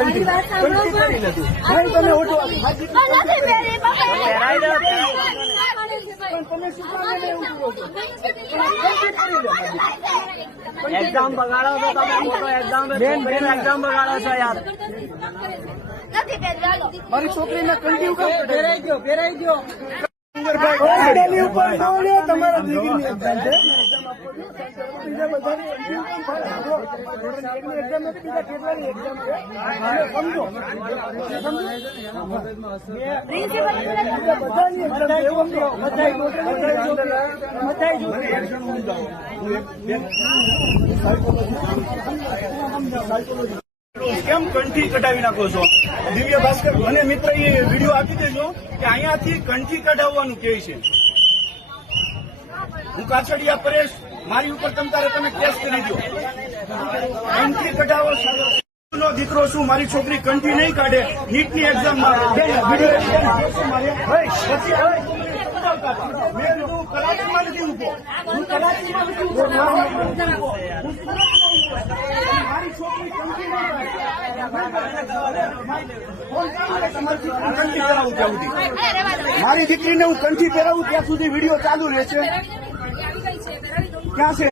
કંઠી કરી નથી. નહીં તમે ઓઢો તમે શું કામ એવું કરો છો? એક્ઝામ બગાડો છો તમે, મોટો એક્ઝામ બગાડો છો યાર. મારી છોકરીને કંઠી કામ ફેરાઈ ગયો તમારા દીકરીની એક્ઝામ છે. બીજા બધાની એક્ઝામ નથી, બીજા કેટલાની એક્ઝામ છે. સમજો બધાની એક્ઝામ એવું કેમ કંઠી કઢાવી નાખો છો? દિવ્ય ભાસ્કર મને મિત્ર એ વિડીયો આપી દેજો કે અહીંયાથી કંઠી કઢાવવાનું કે છે. હું કાછડિયા પરેશ, મારી ઉપર તમે કેસ કરી દો. કંઠી કઢાવો નો દીકરો છું, મારી છોકરી કંઠી નહીં કાઢે. નીટની એક્ઝામમાં કરાચીમાં નથી ઉભો, હું કરાચીમાં નથી ઉભો. મારી છોકરી કંઠી નહીં કાઢે. મારી દીકરીને હું કંઠી પહેરાવું ત્યાં સુધી વિડીયો ચાલુ રહેશે. ક્યાં છે?